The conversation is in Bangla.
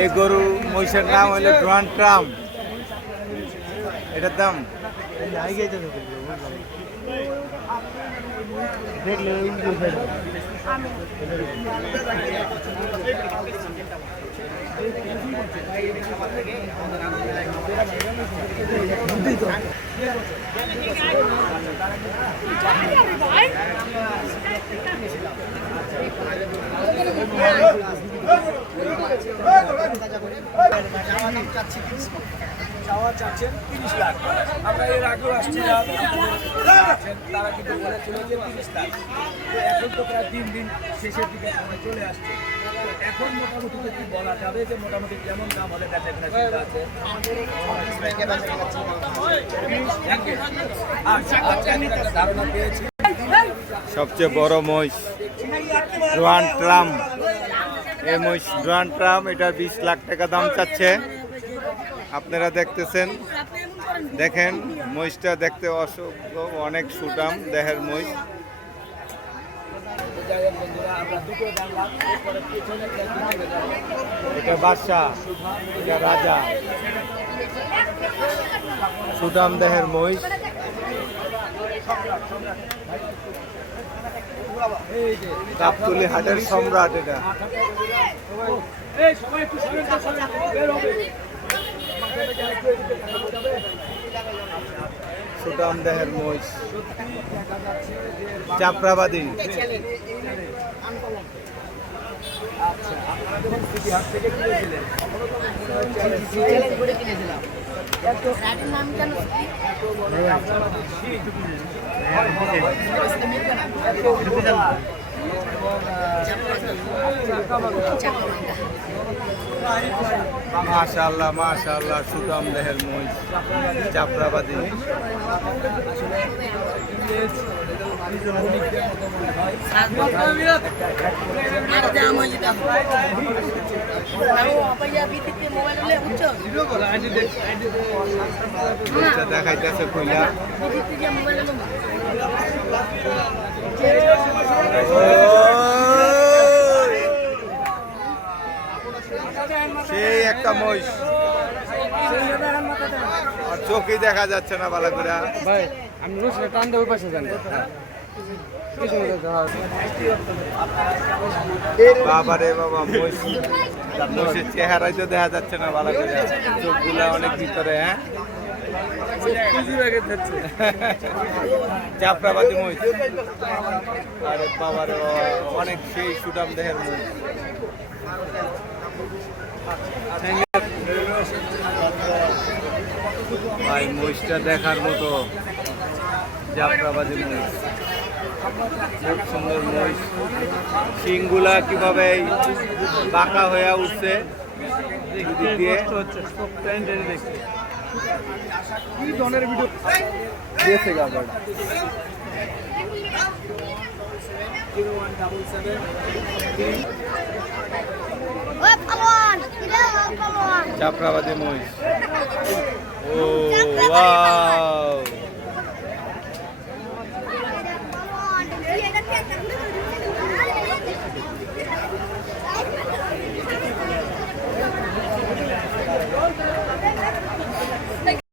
এই গরু মহিষের নাম হলো ডোনাল্ড ট্রাম্প। এটার দাম চাওয়া চাচ্ছেন 30 লাখ। আমরা এর আগেও আসছিলাম, তারা কিন্তু বলেছিল যে 30 লাখ। এখন তো প্রায় 3 দিন শেষের দিকে আমরা চলে আসছে। এখন মোটামুটি কি বলা যাবে যে মোটামুটি কেমন দাম হলে বেচা কেনা চিন্তা আছে? ধারণা পেয়েছি সবচেয়ে বড় মহিষ ডোনাল্ড ট্রাম্প। এই মহিষ ডোনাল্ড ট্রাম্প, এটা 20 লাখ টাকা দাম চাচ্ছে। আপনারা দেখতেছেন, দেখেন মহিষটা দেখতে অনেক সুঠাম দেহের মহিষ। এটা বাদশাহ, এটা রাজা, সুঠাম দেহের মহিষ। গাবতলী হাটের সম্রাট এটা। সুঠাম দেহের মহিষ, চাপড়াবাদী। মাশাআল্লাহ মাশাআল্লাহ, সুঠাম দেহের মহিষ, চাপড়াবাদী। দেখাইতেছে কইলা সেই একটা মহিষ, আর চোখই দেখা যাচ্ছে না ভালো করে। ভাই আমি রোজটা টান দেবো পাশে যান। বাবা রে বাবা, মহিষের চেহারাই তো দেখা যাচ্ছে না ভালো করে, চোখগুলা অনেক ভিতরে। হ্যাঁ, চাপড়াবাদী মহিষ। আরে বাবা রে বাবা, অনেক সেই সুঠাম দেহের মহিষ। ভাই মহিষটা দেখার মতো, যাত্রাবাদী মহিষ, খুব সুন্দর মহিষ। শিংগুলা কিভাবে বাঁকা হয়ে উঠছে দিয়ে। চাপড়াবাদী মহিষ। ও ওয়াও।